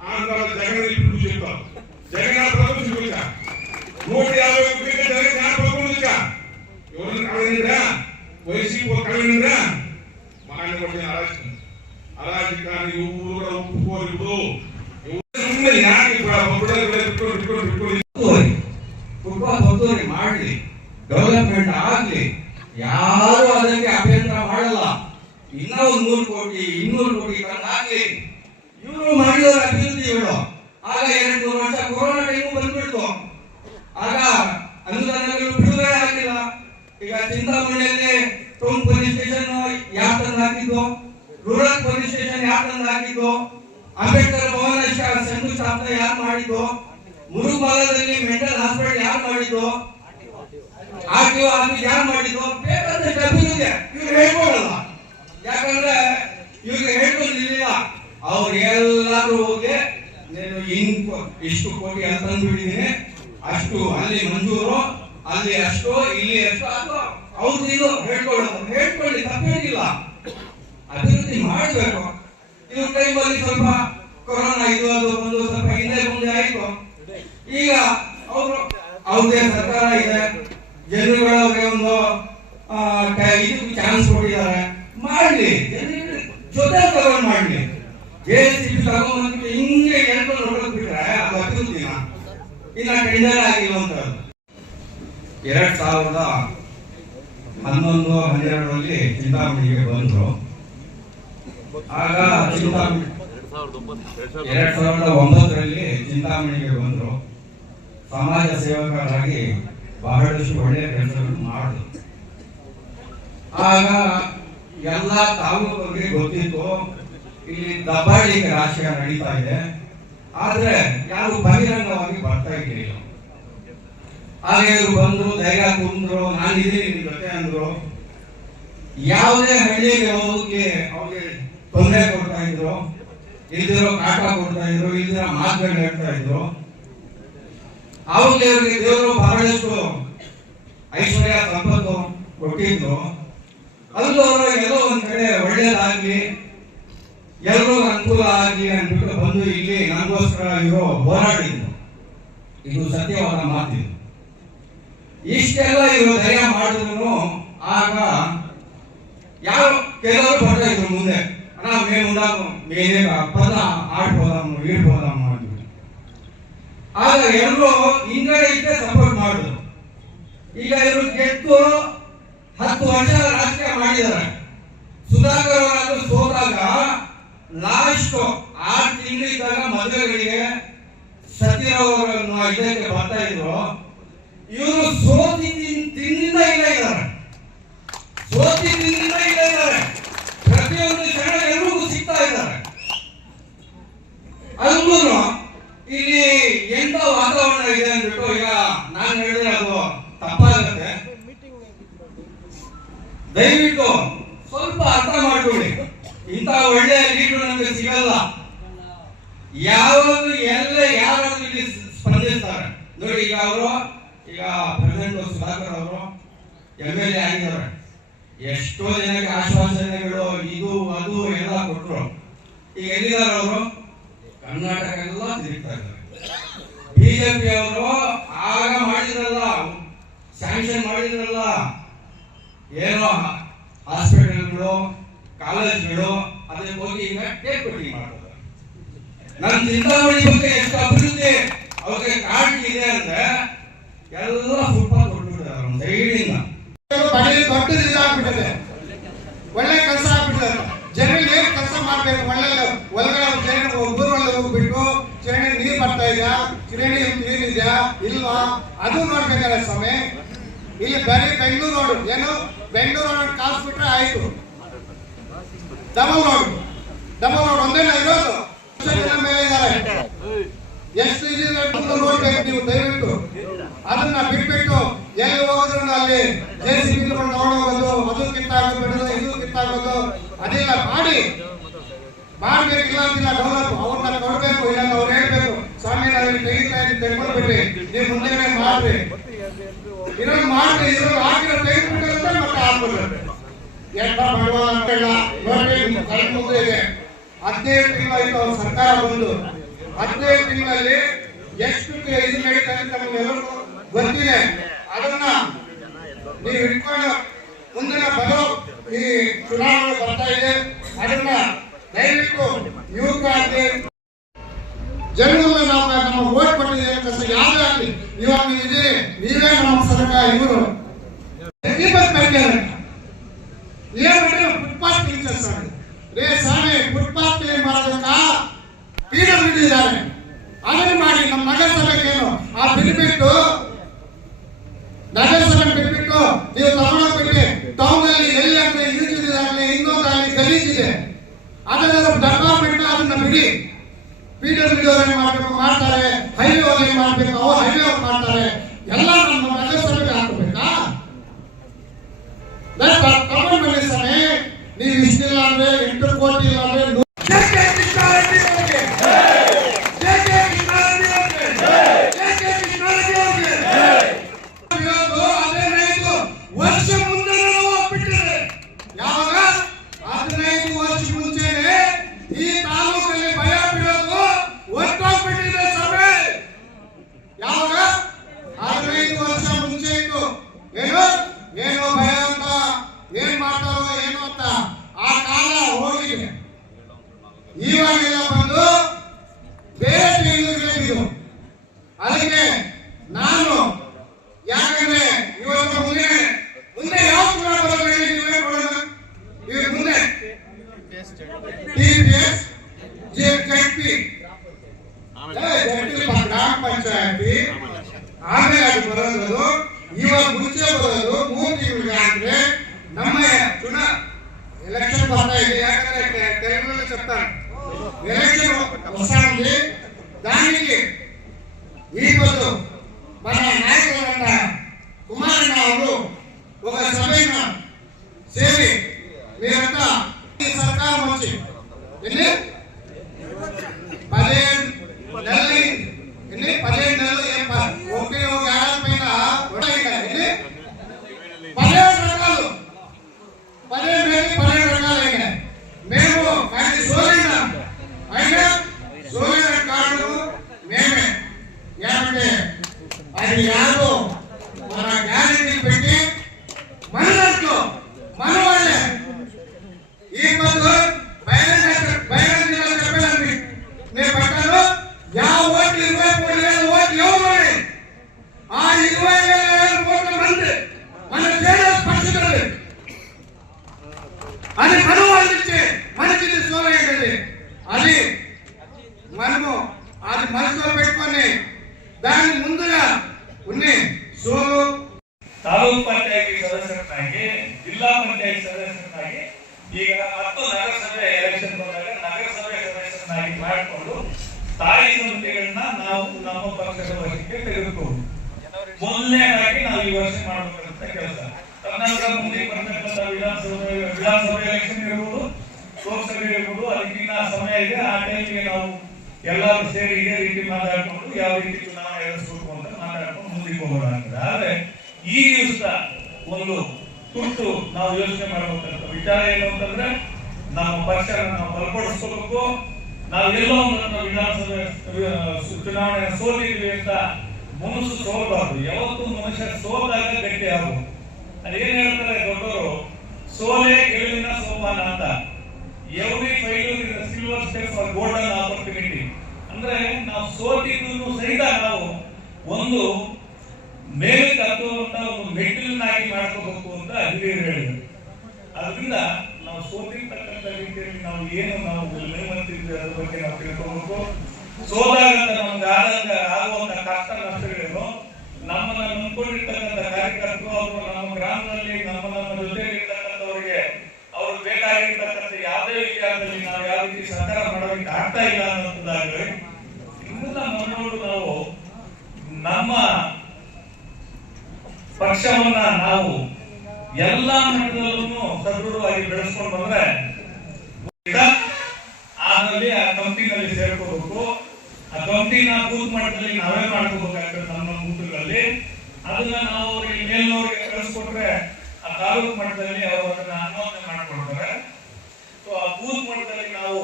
ఆంధ్రాలో జగన్ ఇప్పుడు చెప్తాం. జగన్ ఆ ప్రభుత్వం చూపించా నూట యాభై కోట్ల జగన్ నా ప్రభుత్వం ఉందిగా ఎవరు కలగనిరా వైసీపీ కలగనిరా మా ఆయన అరాజకం అరాజకాన్ని ఎవరు కూడా ఒప్పుకోరు ఇప్పుడు. ಸುಮ್ಮನೆ ಯಾಕೆ ತುಂಬಾ ಒತ್ತುವರಿ ಮಾಡಲಿ. ಡೆವಲಪ್ಮೆಂಟ್ ಆಗ್ಲಿ. ಯಾರು ಅದಕ್ಕೆ ಅಭ್ಯಂತರ ಮಾಡಲ್ಲ. ಇನ್ನೂ ಒಂದ್ ನೂರು ಕೋಟಿ, ಇನ್ನೂರು ಕೋಟಿ ತಂದು ಹಾಕ್ಲಿ. ಇವರು ಮಾಡಿದವರ ಅಭಿವೃದ್ಧಿ ಇವರು ಆಗ ಎರಡು ಮೂರು ವರ್ಷ ಕೊರೋನಾ ಟೈಮು ಬಂದ್ಬಿಡ್ತು. ಆಗ ಅನುದಾನಗಳು ಬಿಡುಗಡೆ ಆಗಿಲ್ಲ ಈಗ ಚಿಂತಾಮಣಿಯಲ್ಲಿ ಟೌನ್ ಪೊಲೀಸ್ ಸ್ಟೇಷನ್ ಯಾವ ತಂದು ಹಾಕಿದ್ದು? ರೂರಲ್ ಪೊಲೀಸ್ ಸ್ಟೇಷನ್ ಯಾವ ತಂದು ಹಾಕಿದ್ದು? ಅಂಬೇಡ್ಕರ್ ಭವನ ಶಂಕುಸ್ಥಾಪನೆ ಯಾರು ಮಾಡಿದ್ದು? ಮುರುಬಾಲದಲ್ಲಿ ಮೆಂಟಲ್ ಹಾಸ್ಪಿಟಲ್ ಯಾರು ಮಾಡಿದ್ದು? ಆರ್ಟಿಒ ಆಫೀಸ್ ಯಾರು ಮಾಡಿದ್ದು? ಪೇಪರ್ ಇದೆ. ಇವ್ರು ಹೇಳ್ಕೊಡಲ್ಲ ಯಾಕಂದ್ರೆ ಇವ್ರಿಗೆ ಹೇಳ್ಕೊಂಡಿಲ್ಲ ಅವ್ರೆಲ್ಲರೂ ಹೋಗಿ ನೀನು ಇನ್ ಇಷ್ಟು ಕೋಟಿ ಅಂತ ಅಂದ್ಬಿಟ್ಟಿದ್ದೀನಿ ಅಷ್ಟು ಅಲ್ಲಿ ಮಂಜೂರು, ಅಲ್ಲಿ ಅಷ್ಟು, ಇಲ್ಲಿ ಅಷ್ಟು. ಅಥವಾ ಹೌದು, ಇದು ಹೇಳ್ಕೊಳ್ಳೋದು ಹೇಳ್ಕೊಳ್ಳಿ ತಪ್ಪೇನಿಲ್ಲ. ಅಭಿವೃದ್ಧಿ ಮಾಡಬೇಕು. ಇದು ಟೈಮಲ್ಲಿ ಸ್ವಲ್ಪ ಕೊರೋನಾ ಇದು, ಅದು, ಒಂದು ಸ್ವಲ್ಪ ಹಿಂದೆ ಮುಂದೆ ಆಯ್ತು. ಈಗ ಅವರು, ಅವ್ರದೇ ಸರ್ಕಾರ ಇದೆ. ಜನರುಗಳವ್ರಿಗೆ ಒಂದು ಇದು ಚಾನ್ಸ್ ಕೊಟ್ಟಿದ್ದಾರೆ. ಮಾಡ್ಲಿ ಜೊತೆ ತಗೊಂಡು ಮಾಡ್ಲಿ. ಜೆ ಸಿ ಹಿಂಗೆ ಹೇಳ್ಕೊಂಡು ಹೊರಗೆ ಅದು ಅಭಿವೃದ್ಧಿನ ಇನ್ನ ಟೆಂಡರ್ ಆಗಿರುವಂತದ್ದು ಎರಡ್ ಸಾವಿರದ ಹನ್ನೊಂದು, ಹನ್ನೆರಡರಲ್ಲಿ ಚಿಂತಾಮಣಿಗೆ ಬಂದ್ರು. ಆಗ ಚಿಂತಾಮಣಿ ಎರಡ್ ಸಾವಿರದ ಒಂಬತ್ತರಲ್ಲಿ ಚಿಂತಾಮಣಿಗೆ ಬಂದ್ರು. ಸಮಾಜ ಸೇವಕರಾಗಿ ಬಹಳಷ್ಟು ಒಳ್ಳೆಯ ಕೆಲಸಗಳನ್ನು ಮಾಡಿದ್ರು ಆಗ ಎಲ್ಲ ತಾಲೂಕಿಗೆ ಗೊತ್ತಿತ್ತು, ಇಲ್ಲಿ ದಬ್ಬಾಳಿಕೆ ರಾಜಕೀಯ ನಡೀತಾ ಇದೆ. ಆದ್ರೆ ಯಾರು ಬಹಿರಂಗವಾಗಿ ಬರ್ತಾ ಇರಲಿಲ್ಲ. ಆಗ ಇವರು ಬಂದ್ರು, ಧೈರ್ಯ ಕುಂದ್ರು ನಾನು ಇದೀನಿ ನಿಮ್ ಜೊತೆ ಅಂದ್ರು. ಯಾವುದೇ ಹಳ್ಳಿಗೆ ಹೋಗಿ ಅವ್ರಿಗೆ ತೊಂದರೆ ಕೊಡ್ತಾ ಇದ್ರು ಇಲ್ದಿರೋ ಕಾಟ ಕೊಡ್ತಾ ಇದ್ರು ಇಲ್ದಿರೋ ಮಾತುಗಳು ಹೇಳ್ತಾ ಇದ್ರು. ಅವ್ರಿಗೆ ಅವ್ರಿಗೆ ದೇವರು ಬಹಳಷ್ಟು ಐಶ್ವರ್ಯ ಸಂಪತ್ತು ಕೊಟ್ಟಿದ್ರು. ಅಲ್ಲೂ ಅವರು ಎಲ್ಲೋ ಒಂದ್ ಕಡೆ ಒಳ್ಳೇದಾಗ್ಲಿ ಎಲ್ಲರೂ ಅನುಕೂಲ ಆಗ್ಲಿ ಅಂದ್ಬಿಟ್ಟು ಬಂದು ಇಲ್ಲಿ ನನಗೋಸ್ಕರ ಇವರು ಹೋರಾಡಿದ್ರು ಇದು. ಸತ್ಯವಾದ ಮಾತಿದು ಇಷ್ಟೆಲ್ಲ ಇವರು ಧೈರ್ಯ ಮಾಡಿದ್ರು, ಆಗ ಯಾರು ಕೆಲವರು ಬರ್ತಾ ಇದ್ರು ಮುಂದೆ. ಅಣ್ಣ మేము ఉండాము మేమే పద ఆడిపోదాము ఈడిపోదాము ಅಂದ್ಬಿಟ್ಟು ಆಗ ಎಲ್ಲರೂ ಹಿಂಗಡೆ ಇದ್ದೇ ಸಪೋರ್ಟ್ ಮಾಡಿದ್ರು ಈಗ ಇವರು ಗೆದ್ದು ಹತ್ತು ವರ್ಷ ರಾಜಕೀಯ ಮಾಡಿದ್ದಾರೆ ಸುಧಾಕರ್ ಅವರಾದ್ರು ಸೋತಾಗ ಲಾಸ್ಟ್ ಆರು ತಿಂಗಳಿದ್ದಾಗ ಮದುವೆಗಳಿಗೆ ಸತ್ಯರವರನ್ನು ಇದಕ್ಕೆ ಬರ್ತಾ ಇದ್ರು ಇವರು ಸೋತಿ ವಾತಾವರಣ ಇದೆ ಅಂದ್ಬಿಟ್ಟು ಈಗ ನಾನು ಹೇಳಿದ್ರೆ ಅದು ತಪ್ಪಾಗುತ್ತೆ. ದಯವಿಟ್ಟು ಸ್ವಲ್ಪ ಅರ್ಥ ಮಾಡ್ಕೊಳ್ಳಿ. ಇಂಥ ಒಳ್ಳೆಯ ಲೀಡರ್ ನಮಗೆ ಸಿಗಲ್ಲ. ಯಾವಾಗ ಎಲ್ಲ ಯಾರಾದ್ರೂ ಇಲ್ಲಿ ಸ್ಪಂದಿಸ್ತಾರೆ. ನೋಡಿ, ಈಗ ಅವರು, ಈಗ ಪ್ರೆಸಿಡೆಂಟ್ ಸುಧಾಕರ್ ಅವರು ಎಂ ಎಲ್ ಎ ಆಗಿದ್ದಾರೆ. ಎಷ್ಟೋ ಜನಕ್ಕೆ ಆಶ್ವಾಸನೆಗಳು, ಇದು, ಅದು ಎಲ್ಲ ಕೊಟ್ಟರು ಈಗ ಎಲ್ಲಿದ್ದಾರೆ ಅವರು? ಕರ್ನಾಟಕ ಎಲ್ಲ ತಿರುಗ್ತಾ ಇದ್ದಾರೆ. ಬಿಜೆಪಿ ಅವರು ಆಗ ಮಾಡಿದ್ರಲ್ಲ ಸ್ಯಾಂಕ್ಷನ್ ಮಾಡಿದ್ರಲ್ಲ, ಏನೋ ಹಾಸ್ಪಿಟಲ್ಗಳು ಕಾಲೇಜ್ಗಳು, ಅದಕ್ಕೆ ಹೋಗಿ ಈಗ ಟೇಪ್ ಕಟ್ಟಿಂಗ್ ಮಾಡ್ತಾರೆ. ನನ್ನ ಚಿಂತಾಮಣಿ ಬಗ್ಗೆ ಎಷ್ಟು ಅಭಿವೃದ್ಧಿ ಅವ್ರಿಗೆ ಕಾರ್ಡ್ ಇದೆ ಅಂದ್ರೆ ಎಲ್ಲ ಫುಟ್ಬಾಲ್ ಕೊಟ್ಬಿಟ್ಟಿದ್ದಾರೆ ಒಂದು ಸೈಡಿಂದ ಒಳ್ಳೆ ಕೆಲಸ ಆಗ್ಬಿಟ್ಟಿದೆ ಜನರಿಗೆ ಏನ್ ಕೆಲಸ ಮಾಡ್ಬೇಕು ಒಳ್ಳೆ ಒಳಗಡೆ ಚರಂಡಿ ಒಬ್ಬರು ಒಳ್ಳೆ ಹೋಗ್ಬಿಟ್ಟು ಚರಂಡಿ ನೀರ್ ಬರ್ತಾ ಇದೆಯಾ ಕಿರಣಿ ಇದೆಯಾ ಇಲ್ವಾ? ಅದು ನೋಡ್ಬೇಕಾದ್ರೆ ಸ್ವಾಮಿ, ಇಲ್ಲಿ ಬರೀ ಬೆಂಗಳೂರು ನೋಡು ಏನು? ಬೆಂಗಳೂರು ನೋಡಿ ಕಾಸು ಬಿಟ್ರೆ ಆಯ್ತು. ಡಬಲ್ ನೋಡು ಡಬಲ್ ನೋಡು ಒಂದೇ ಇರೋದು. ಎಷ್ಟು ಇದೆ ಅಂತ ನೋಡ್ಬೇಕು ನೀವು, ದಯವಿಟ್ಟು. ಅದನ್ನ ಬಿಟ್ಬಿಟ್ಟು ಎಲ್ಲಿ ಹೋಗೋದ್ರೂ ಅಲ್ಲಿ ಜೆ ಸಿ ಹೋಗೋದು ಅದು ಕಿತ್ತಾಗೋದು ಇದು ಕಿತ್ತಾಗೋದು, ಅದೆಲ್ಲ. ಮಾಡಿ. ಮಾಡ್ಬೇಕಿಲ್ಲ ಅಂತಿಲ್ಲ ಡೆವಲಪ್ ಅವ್ರನ್ನ ಕೊಡ್ಬೇಕು ಇಲ್ಲ ಅವ್ರು ತೆಗಿತಾ ಇದ್ದೀವಿ ತೆಗೆದ್ಬಿಟ್ರಿ ನೀವು ಮುಂದೆಗಡೆ ಮಾಡ್ರಿ ಇರೋದು ಮಾಡ್ರಿ ಇರೋದು ಹಾಕಿರೋ ತೆಗೆದ್ಬಿಟ್ಟು ಎಂತ ಬಂಡವಾಳ ಅಂತಿಲ್ಲ ನೋಡ್ರಿ, ನಿಮ್ಮ ಕಣ್ಣು ಇದೆ. ಹದಿನೈದು ತಿಂಗಳಾಯ್ತು ಅವ್ರ ಸರ್ಕಾರ ಬಂದು. ಹದಿನೈದು ತಿಂಗಳಲ್ಲಿ ಎಷ್ಟು ಇದು ನಡೀತಾ ತಮಗೆಲ್ಲರಿಗೂ ಗೊತ್ತಿದೆ. ಅದನ್ನ ನೀವು ಇಟ್ಕೊಂಡು ಮುಂದಿನ ಬರೋ ಈ ಚುನಾವಣೆ ಬರ್ತಾ ಇದೆ. ಅದನ್ನ ದಯವಿಟ್ಟು ಯುವಕರಾಗಲಿ ಜನರನ್ನ ನಾವು ನಮ್ಮ ಓಟ್ ಕೊಟ್ಟಿದೆ ಅಂತ ಯಾವುದೇ ಆಗಲಿ, ಇವಾಗ ನೀವೇ ಇದ್ದೀರಿ ನೀವೇ ನಮ್ಮ ಸರ್ಕಾರ, ಇವರು. ಏನ್ಬಿಟ್ರೆ ಫುಟ್ಪಾತ್ ಟೀಚರ್ಸ್ ರೇ ಸ್ವಾಮಿ ಫುಟ್ಪಾತ್ ಕ್ಲೀನ್ ಮಾಡೋದಕ್ಕ ಪೀಡಬ್ಲ್ಯೂ ಇದ್ದಾರೆ. ಅದನ್ನು ಮಾಡಿ, ನಮ್ಮ ನಗರಸಭೆಗೆ ಏನು ಆ ಬಿಲ್ ಬಿಟ್ಟು అది మనసులో పెట్టుకొని దాని ముందుగా ఉన్ని సోలు ತಾಲೂಕ್ ಪಂಚಾಯತಿ ಸದಸ್ಯರನ್ನಾಗಿ ಜಿಲ್ಲಾ ಪಂಚಾಯತ್ ಸದಸ್ಯರನ್ನಾಗಿ ಈಗ ಮತ್ತು ನಗರಸಭೆ ಎಲೆಕ್ಷನ್ ಬಂದಾಗ ನಗರಸಭೆ ಸದಸ್ಯರನ್ನಾಗಿ ಮಾಡಿಕೊಂಡು ಸ್ಥಾಯಿ ಸಮಿತಿಗಳನ್ನ ನಾವು ನಮ್ಮ ಪಕ್ಷದ ವಶಕ್ಕೆ ತೆಗೆದುಕೊಂಡು ಮೊದಲನೇದಾಗಿ ನಾವು ಈ ವರ್ಷ ಮಾಡಬೇಕಂತ ಕೆಲಸ ತದನಂತರ ಮುಂದೆ ಬರ್ತಕ್ಕಂಥ ವಿಧಾನಸಭೆ ವಿಧಾನಸಭೆ ಎಲೆಕ್ಷನ್ ಇರ್ಬೋದು ಲೋಕಸಭೆ ಇರ್ಬೋದು ಅದಕ್ಕಿಂತ ಸಮಯ ಇದೆ ಆ ಟೈಮ್ಗೆ ನಾವು ಎಲ್ಲರೂ ಸೇರಿ ಇದೇ ರೀತಿ ಮಾತಾಡ್ಕೊಂಡು ಯಾವ ರೀತಿ ಚುನಾವಣೆ ಎದುರಿಸಬೇಕು ಅಂತ ಮಾತಾಡ್ಕೊಂಡು ಮುಂದಿಗೆ ಹೋಗೋಣ ಆದ್ರೆ ಈ ದಿವಸ ಒಂದು ತುರ್ತು ನಾವು ಯೋಚನೆ ಮಾಡಬೇಕಂತ ವಿಚಾರ ಏನು ಅಂತಂದ್ರೆ ನಮ್ಮ ಪಕ್ಷ ನಾವು ಬಲಪಡಿಸ್ಕೋಬೇಕು. ನಾವು ಎಲ್ಲೋ ಒಂದು ವಿಧಾನಸಭೆ ಚುನಾವಣೆ ಸೋಲಿದ್ವಿ ಅಂತ ಮನಸ್ಸು ಸೋಲ್ಬಾರ್ದು. ಯಾವತ್ತೂ ಮನುಷ್ಯ ಸೋಲಾಗ ಗಟ್ಟಿ ಆಗಬಹುದು ಅದೇನ್ ಹೇಳ್ತಾರೆ ದೊಡ್ಡವರು? ಸೋಲೆ ಗೆಲುವಿನ ಸೋಪಾನ ಅಂತ. Every fail silver step golden opportunity ಅಂದ್ರೆ ನಾವು ಸೋತಿದ್ದು ಸಹಿತ ನಾವು ಒಂದು ಮೇಲೆ ತರುವಂತ ಒಂದು ಮೆಟ್ಟಿಲನ್ನಾಗಿ ಮಾಡ್ಕೋಬೇಕು ಅಂತ ಹಿರಿಯರು ಹೇಳಿದ್ರು. ಅದರಿಂದ ನಾವು ಸೋತಿರ್ತಕ್ಕಂಥ ರೀತಿಯಲ್ಲಿ ನಾವು ಏನು ನಾವು ಶ್ರೀಮಂತಿದ್ವಿ ಅದ್ರ ಬಗ್ಗೆ ನಾವು ತಿಳ್ಕೋಬೇಕು. ಸೋಲಾಗ ನಮ್ಗೆ ಆದಂಗ ಆಗುವಂತ ಕಷ್ಟ ನಷ್ಟಗಳೇನು ನಮ್ಮನ್ನ ನಂಬ್ಕೊಂಡಿರ್ತಕ್ಕಂಥ ಕಾರ್ಯಕರ್ತರು ಅವರು ನಮ್ಮ ಗ್ರಾಮದಲ್ಲಿ ನಮ್ಮ ನಮ್ಮ ಜೊತೆ ಇರ್ತಕ್ಕಂಥವ್ರಿಗೆ ಅವ್ರು ಬೇಕಾಗಿರ್ತಕ್ಕಂಥ ಯಾವುದೇ ವಿಚಾರದಲ್ಲಿ ನಾವು ಯಾವ ರೀತಿ ಸಹಕಾರ ಮಾಡೋದಕ್ಕೆ ಆಗ್ತಾ ಇಲ್ಲ ಅನ್ನೋದಾಗಲಿ ಮನೋಡು ನಾವು ನಮ್ಮ ಪಕ್ಷವನ್ನ ನಾವು ಎಲ್ಲಾ ಮಟ್ಟದಲ್ಲೂ ಸದೃಢವಾಗಿ ಬೆಳೆಸ್ಕೊಂಡು ಬಂದ್ರೆ ಅದರಲ್ಲಿ ಆ ಕಂಪ್ನಿನಲ್ಲಿ ಸೇರ್ಕೋಬೇಕು. ಆ ಕಂಪ್ನಿನ ಬೂತ್ ಮಟ್ಟದಲ್ಲಿ ನಾವೇ ಮಾಡ್ಕೋಬೇಕಾಗ್ತದೆ ನಮ್ಮ ಬೂತ್ಗಳಲ್ಲಿ. ಅದನ್ನ ನಾವು ಅವ್ರಿಗೆ ಮೇಲ್ನವ್ರಿಗೆ ಕಳಿಸ್ಕೊಟ್ರೆ ಆ ತಾಲೂಕು ಮಟ್ಟದಲ್ಲಿ ಅವರು ಅದನ್ನ ಅನುಮೋದನೆ ಮಾಡ್ಕೊಳ್ತಾರೆ ಸೊ ಆ ಬೂತ್ ಮಟ್ಟದಲ್ಲಿ ನಾವು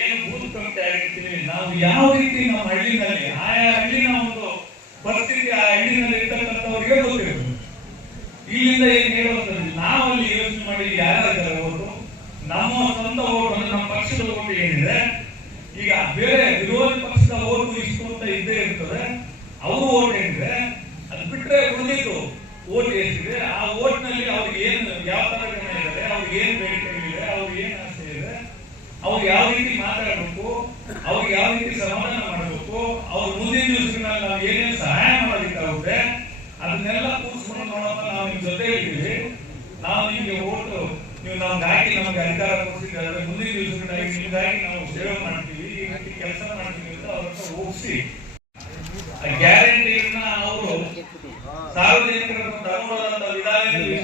ಏನು ಬೂತ್ ಕಮಿಟಿ ಆಗಿರ್ತೀವಿ ನಾವು ಯಾವ ರೀತಿ ನಮ್ಮ ಹಳ್ಳಿನಲ್ಲಿ, ಆಯಾ ಹಳ್ಳಿನ ಒಂದು ಪರಿಸ್ಥಿತಿ ಆ ಹಳ್ಳಿನಲ್ಲಿ ಇರ್ತಕ್ಕಂಥವ್ರಿಗೆ ಗೊತ್ತಿರುತ್ತೆ ಇಲ್ಲಿಂದ ಏನ್ ಹೇಳುವಂತದ್ದು ನಾವು ಅಲ್ಲಿ ಯೋಚನೆ ಮಾಡಿ ಯಾರಿದ್ದಾರೆ ಓಟು ನಮ್ಮ ಸ್ವಂತ ಓಟು ನಮ್ಮ ಪಕ್ಷದ ಓಟು ಏನಿದೆ, ಈಗ ಬೇರೆ ವಿರೋಧ ಪಕ್ಷದ ಓಟು ಇಷ್ಟು ಅಂತ ಇದ್ದೇ ಇರ್ತದೆ, ಅವರು ಓಟ್ ಏನಿದೆ, ಅದು ಬಿಟ್ರೆ ಉಳಿದಿದ್ದು ಓಟ್ ಎಷ್ಟಿದೆ, ಆ ಓಟ್ನಲ್ಲಿ ಅವ್ರಿಗೆ ಏನು ಯಾವ ತರ ಅವ್ರಿಗೆ ಏನ್ ಬೇಡಿಕೆಗಳಿದೆ ಅವ್ರಿಗೆ ಏನ್ ಆಸೆ ಇದೆ ಅವ್ರು ಯಾವ ರೀತಿ ಮಾತಾಡಬೇಕು ಅವ್ರಿಗೆ ಯಾವ ರೀತಿ ಸಮಾಧಾನ ಮಾಡಬೇಕು, ಅವ್ರ ಮುಂದಿನ ದಿವಸಗಳಲ್ಲಿ ನಾವು ಏನೇನು ಸಹಾಯ ಮಾಡಲಿಕ್ಕಾಗುತ್ತೆ ಅದನ್ನೆಲ್ಲ ಕೂರಿಸ್ಕೊಂಡು ನೋಡೋಣ ನಾವು ನಿಮ್ ಜೊತೆ ಇದ್ದೀವಿ ನಾವು ನಿಮ್ಗೆ ಓಟು, ನೀವು ನಮ್ಗೆ ಹಾಕಿ ನಮ್ಗೆ ಅಧಿಕಾರ ಕೊಡ್ತಿದ್ದಾರೆ ಮುಂದಿನ ದಿವಸಗಳಲ್ಲಿ ನಿಮ್ಗಾಗಿ ನಾವು ಸೇವೆ ಮಾಡ್ತೀವಿ. ಈ ಕೆಲಸ ಮಾಡ್ತೀವಿ ಅಂತ ಅವ್ರ ಹತ್ರ ಒಪ್ಪಿಸಿ ಗ್ಯಾರಂಟಿಯನ್ನ ಅವರು ಸಾರ್ವಜನಿಕರನ್ನು ತಗೊಂಡೋದಂತ ವಿಧಾನದಲ್ಲಿ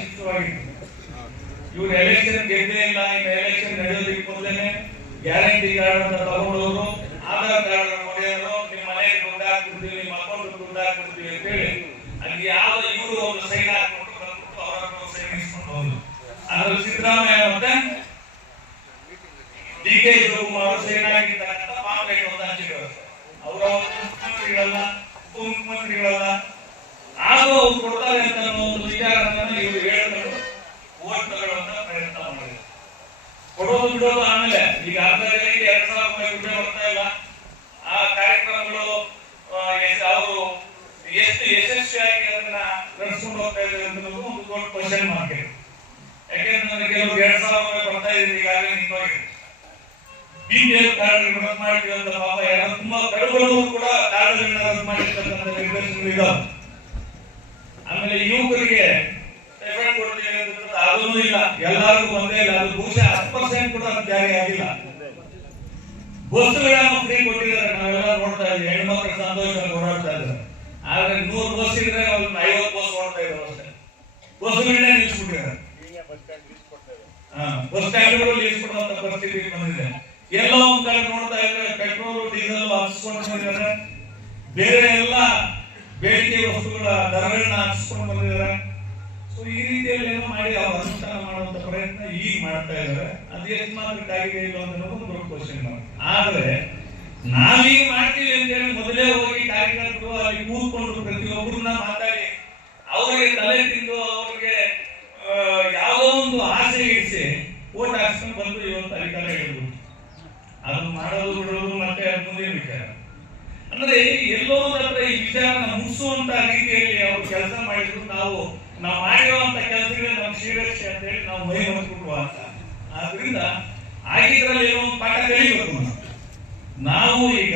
ಇವ್ರು ಎಲೆಕ್ಷನ್ ಗೆದ್ದೇ ಇಲ್ಲ, ಇನ್ನು ಎಲೆಕ್ಷನ್ ನಡೆಯೋದಕ್ಕೆ ಮೊದಲೇ ಗ್ಯಾರಂಟಿ ಕಾರ್ಡ್ ಅಂತ ತಗೊಂಡವರು ಆಧಾರ್ ಕಾರ್ಡ್ ಹೊಡೆಯೋರು ನಿಮ್ಮ ಮನೆಗೆ ದುಡ್ಡು ಹಾಕ್ಬಿಡ್ತೀವಿ, ನಿಮ್ಮ ಅಕೌಂಟ್ ದುಡ್ಡು ಹಾಕ್ಬಿಡ್ತೀವಿ ಅಂತ ಹೇಳಿ ಅಲ್ಲಿ ಯಾವ ಇವರು ಒಂದು ಸೈನ್ ಹಾಕೊಂಡು ಬಂದ್ಬಿಟ್ಟು ಅವರನ್ನು ಸೈನ್ ಇಸ್ಕೊಂಡು ಹೋದ್ರು. ಸಿದ್ದರಾಮಯ್ಯ ಮತ್ತೆ ಡಿ ಕೆ ಶಿವಕುಮಾರ್ ಸೈನ್ ಆಗಿರ್ತಕ್ಕಂಥ ಪಾಂಪ್ಲೆಟ್ ಒಂದು ಹಂಚಿದ್ರು ಅವರ ಮುಖ್ಯಮಂತ್ರಿಗಳಲ್ಲ, ಉಪಮುಖ್ಯಮಂತ್ರಿಗಳಲ್ಲ ಆಗ ಅವ್ರು ಕೊಡ್ತಾರೆ ಅಂತ ಒಂದು ವಿಚಾರವನ್ನ ಇವರು ಹೇಳಿದ್ರು ಓಟ್ ತಗೊಳ್ಳುವಂತ ಪ್ರಯತ್ನ ಮಾಡಿದ್ರು. ಕೊಡೋದು ಬಿಡೋದು ಆಮೇಲೆ ಈಗ ಅರ್ಧದಲ್ಲಿ ಎರಡ್ ಸಾವಿರ ರೂಪಾಯಿ ದುಡ್ಡೇ ಬರ್ತಾ ಇಲ್ಲ. ಆ ಕಾರ್ಯಕ್ರಮಗಳು ಅವರು ಎಷ್ಟು ಯಶಸ್ವಿಯಾಗಿ ಅದನ್ನ ನಡೆಸ್ಕೊಂಡು ಹೋಗ್ತಾ ಇದ್ದಾರೆ ಅನ್ನೋದು ಒಂದು ದೊಡ್ಡ ಕ್ವಶನ್ ಮಾರ್ಕ್ ಯಾಕೆಂತಂದ್ರೆ ಕೆಲವರು ಎರಡ್ ಸಾವಿರ ರೂಪಾಯಿ ಬರ್ತಾ ಇದ್ರೆ ಈಗಾಗಲೇ ನಿಂತೋಗಿದೆ. ಬಿಜೆಪಿ ಕಾರ್ಡ್ ರದ್ದು ಮಾಡಿದ್ವಿ ಅಂತ ಪಾಪ ತುಂಬಾ ಕಡುಗಳು ಕೂಡ ಕಾರ್ಡ್ಗಳನ್ನ ರದ್ದು ಮಾಡಿರ್ತಕ್ಕಂಥ ನಿರ್ದೇಶನಗಳು ಇದಾವೆ. ಆಮೇಲೆ ಯುವಕರಿಗೆ ಸ್ಟೈಫಂಡ್ ಕೊಡ್ತೀವಿ ಅದೂ ಇಲ್ಲ ಎಲ್ಲರಿಗೂ ಬಂದೇ ಇಲ್ಲ ಅದು ಬಹುಶಃ ಹತ್ತು ಪರ್ಸೆಂಟ್ ಕೂಡ ಜಾರಿ ಆಗಿಲ್ಲ ಬಸ್ಸುಗಳನ್ನು ಫ್ರೀ ಕೊಟ್ಟಿದ್ದಾರೆ ನಾವೆಲ್ಲ ನೋಡ್ತಾ ಇದ್ದೀವಿ ಹೆಣ್ಮಕ್ಳು ಸಂತೋಷವಾಗಿ ಓಡಾಡ್ತಾ ಇದ್ದಾರೆ ಆದ್ರೆ ನೂರು ಬಸ್ ಇದ್ರೆ ಒಂದು ಐವತ್ತು ಬಸ್ ಓಡ್ತಾ ಇದಾವೆ ಅಷ್ಟೇ ಬಸ್ಸುಗಳನ್ನೇ ನಿಲ್ಸ್ಬಿಟ್ಟಿದ್ದಾರೆ ಬಸ್ ಸ್ಟ್ಯಾಂಡ್ಗಳು ನಿಲ್ಸ್ಬಿಡುವಂತ ಪರಿಸ್ಥಿತಿ ಬಂದಿದೆ ಎಲ್ಲೋ ಒಂದ್ ಕಡೆ ನೋಡ್ತಾ ಇದ್ರೆ ಪೆಟ್ರೋಲ್ ಡೀಸೆಲ್ ಹಾಕಿಸ್ಕೊಂಡು ಬಂದಿದ್ದಾರೆ ಬೇರೆ ಎಲ್ಲ ಬೇಡಿಕೆ ವಸ್ತುಗಳ ದರಗಳನ್ನ ಹಾಕಿಸ್ಕೊಂಡು ಬಂದಿದ್ದಾರೆ. ಈ ರೀತಿಯಲ್ಲಿ ಏನೋ ಮಾಡಿ ಅವ್ರು ಅನುಷ್ಠಾನ ಮಾಡುವಂತ ಪ್ರಯತ್ನ ಈಗ ಮಾಡ್ತಾ ಇದ್ದಾರೆ. ಅದು ಎಷ್ಟು ಮಾತ್ರ ಆಗಿದೆ ಇಲ್ಲ ಅನ್ನೋದು ದೊಡ್ಡ ಕ್ವಶನ್ ಆದ್ರೆ, ನಾವೀಗ ಮಾಡ್ತೀವಿ ಅಂತ ಹೇಳಿ ಮೊದಲೇ ಹೋಗಿ ಕಾರ್ಯಕರ್ತರು ಅಲ್ಲಿ ಕೂತ್ಕೊಂಡು ಪ್ರತಿಯೊಬ್ಬರನ್ನ ಮಾತಾಡಿ, ಅವರಿಗೆ ತಲೆ ತಿಂದು ಅವ್ರಿಗೆ ಯಾವುದೋ ಒಂದು ಆಸೆ ಇಡಿಸಿ ಓಟ್ ಹಾಕ್ಸ್ಕೊಂಡು ಬಂದು ಇವತ್ತು ಅಧಿಕಾರ ಹೇಳಿದ್ರು ಅದನ್ನು ಮಾಡೋದು ಬಿಡೋದು ಮತ್ತೆ ಮುಂದಿನ ವಿಚಾರ. ಅಂದ್ರೆ ಎಲ್ಲೋ ಒಂದ್ ಹತ್ರ ಈ ವಿಚಾರನ ಮುಗಿಸುವಂತ ರೀತಿಯಲ್ಲಿ ಅವರು ಕೆಲಸ ಮಾಡಿದ್ರು, ನಾವು ನಾವು ಮಾಡಿರುವಂತ ಕೆಲಸಗಳು ನಮ್ಮ ಶ್ರೀರಕ್ಷ ಅಂತ ಹೇಳಿ ನಾವು ಮೈ ಹೊಂದ್ಬಿಡುವ ಅಂತ ಆದ್ರಿಂದ ಆಗಿದ್ರಲ್ಲಿ ಏನೋ ಒಂದು ಪಾಠ ಕಲಿಬೇಕು ನಾವು. ಈಗ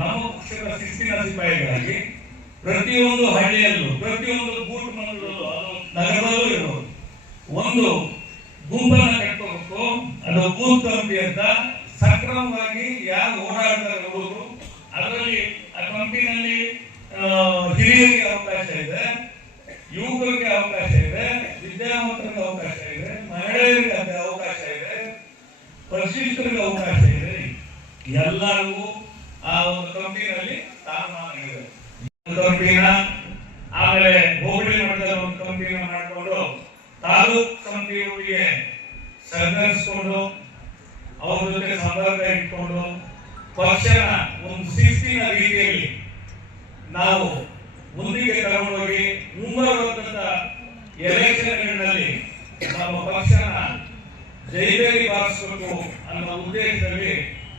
ನಮ್ಮ ಪಕ್ಷದ ಶಿಸ್ತಿನ ಸಿಪಾಯಿಗಳಾಗಿ ಪ್ರತಿಯೊಂದು ಹಳ್ಳಿಯಲ್ಲೂ, ಪ್ರತಿಯೊಂದು ಬೂಟ್ ಮಂಡಲಲ್ಲೂ ಅದು ನಗರದಲ್ಲೂ ಇರಬಹುದು ಒಂದು ಗುಂಪನ್ನ ಕಟ್ಕೋಬೇಕು, ಅದು ಬೂತ್ ಕಮಿಟಿ ಅಂತ ಸಕ್ರಮವಾಗಿ ಯಾರು ಓಡಾಡ್ತಾರೆ ಅದರಲ್ಲಿ ಆ ಕಂಪಿನಲ್ಲಿ ಯುವಕರಿಗೆ ಅವಕಾಶ ಇದೆ, ವಿದ್ಯಾವಂತರಿಗೆ ಅವಕಾಶ ಇದೆ, ಮಹಿಳೆಯರಿಗೆ ಅವಕಾಶ ಇದೆ, ಪರಿಶಿಷ್ಟರಿಗೆ ಅವಕಾಶ ಇದೆ. ಎಲ್ಲರಿಗೂ ಆ ಒಂದು ಕಂಪನಿಯಲ್ಲಿ ಸ್ಥಾನಮಾನ ಇದೆ ಆಮೇಲೆ ಹೋಬಳಿ ಮಟ್ಟದ ಒಂದು ಕಂಪನಿಯನ್ನು ಮಾಡಿಕೊಂಡು ತಾಲೂಕ್ ಸಮಿತಿಯವರಿಗೆ ಸಹಕರಿಸಿಕೊಂಡು, ಅವ್ರ ಜೊತೆ ಸಂಪರ್ಕ ಇಟ್ಕೊಂಡು, ಪಕ್ಷನ ಒಂದು ಶಿಸ್ತಿನ ರೀತಿಯಲ್ಲಿ ನಾವು ಮುಂದಿಗೆ ತಗೊಂಡೋಗಿ ಮುಂಬರುವಂತ ಎಲೆಕ್ಷನ್ಗಳಲ್ಲಿ ನಮ್ಮ ಪಕ್ಷನ ಜೈಬೇರಿ ಬಾರಿಸಬೇಕು ಅನ್ನೋ ಉದ್ದೇಶದಲ್ಲಿ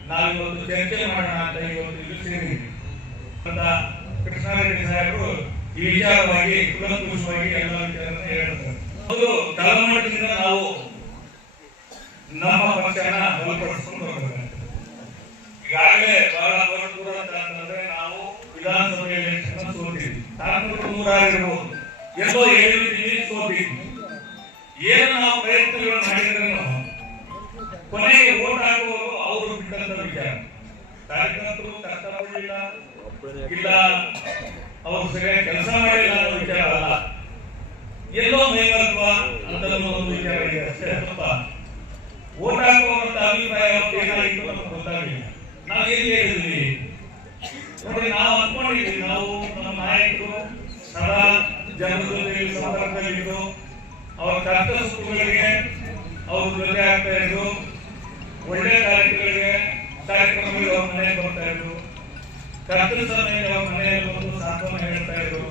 ನಾವು ಇವತ್ತು ಚರ್ಚೆ ಮಾಡೋಣ ಅಂತ ಇವತ್ತು ಇದು ಸೇರಿದ್ದೀವಿ ಅಂತ ಕೃಷ್ಣಾರೆಡ್ಡಿ ಸಾಹೇಬರು ಈ ವಿಚಾರವಾಗಿ ಕುಲಂಕುಷವಾಗಿ ಎಲ್ಲ ವಿಚಾರನ ಹೇಳ್ತಾರೆ ಅದು ತಳಮಟ್ಟದಿಂದ ನಾವು ನಮ್ಮ ಪಕ್ಷನ ಬಲಪಡಿಸ್ಕೊಂಡು ಹೋಗಬೇಕು. ಈಗಾಗಲೇ ಬಹಳ ದೂರ ಅಂತ ಅಂತಂದ್ರೆ ನಾವು ವಿಧಾನಸಭೆ ತಾಲೂಕು ನೂರಾಗಿರ್ಬೋದು ಎಲ್ಲೋ ಹೇಳಿದ್ದೀವಿ ಸೋತಿದ್ವಿ ಏನು ನಾವು ಪ್ರಯತ್ನಗಳು ಮಾಡಿದ್ರು ಕೊನೆಗೆ ಓಟ್ ಹಾಕುವವರು ಅವರು ಬಿಟ್ಟಂತ ವಿಚಾರ. ಕಾರ್ಯಕರ್ತರು ಕಷ್ಟಪಡಲಿಲ್ಲ. ಇಲ್ಲ, ಅವರು ಸರಿಯಾಗಿ ಕೆಲಸ ಮಾಡಿಲ್ಲ ಅನ್ನೋ ವಿಚಾರ ಅಲ್ಲ. ಎಲ್ಲೋ ಮೈಮರ್ತ್ವ ಅಂತ ಒಂದು ವಿಚಾರ ಇದೆ ಅಷ್ಟೇ ಸ್ವಲ್ಪ ಓಟ್ ಹಾಕುವಂತ ಅಭಿಪ್ರಾಯ ಏನಾಯಿತು ಅಂತ ಗೊತ್ತಾಗಲಿಲ್ಲ. ನಾವು ಏನು ಹೇಳಿದ್ವಿ? ನೋಡಿ, ನಾವು ಅನ್ಕೊಂಡಿದ್ವಿ ನಾವು ನಾಯಕರು ಸದಾ ಜನರ ಸಂಪರ್ಕದಲ್ಲಿದ್ದು ಅವರ ಕಷ್ಟ ಸುಖಗಳಿಗೆ ಅವ್ರು ಜೊತೆ ಆಗ್ತಾ ಇದ್ರು ಒಳ್ಳೆ ಕಾರ್ಯಕ್ರಮಗಳಿಗೆ ಕಾರ್ಯಕ್ರಮಗಳಿಗೆ ಅವ್ರ ಮನೆಗೆ ಬರ್ತಾ ಇದ್ರು ಕರ್ತನ ಸಮಯದಲ್ಲಿ ಅವ್ರ ಮನೆಯಲ್ಲಿ ಬಂದು ಸಾಂತ್ವನ ಹೇಳ್ತಾ ಇದ್ರು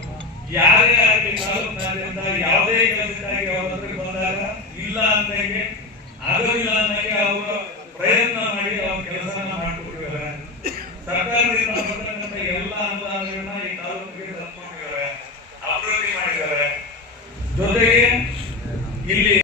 ಯಾರೇ ಆಗಲಿ ತಾಲೂಕಿನಾದ್ಯಂತ ಯಾವುದೇ ಕೆಲಸಕ್ಕಾಗಿ ಅವ್ರ ಹತ್ರಕ್ಕೆ ಬಂದಾಗ ಇಲ್ಲ ಅಂದಂಗೆ ಆಗೋದಿಲ್ಲ ಅಂದಂಗೆ ಅವರು ಪ್ರಯತ್ನ ಮಾಡಿ ಅವ್ರ ಕೆಲಸನ ಮಾಡ್ಕೊಟ್ಟಿದ್ದಾರೆ. ಸರ್ಕಾರದಿಂದ ಬರ್ತಕ್ಕಂಥ ಎಲ್ಲ ಅನುದಾನಗಳನ್ನ ಈ ತಾಲೂಕಿಗೆ ಜೊತೆಗೆ ಇಲ್ಲಿ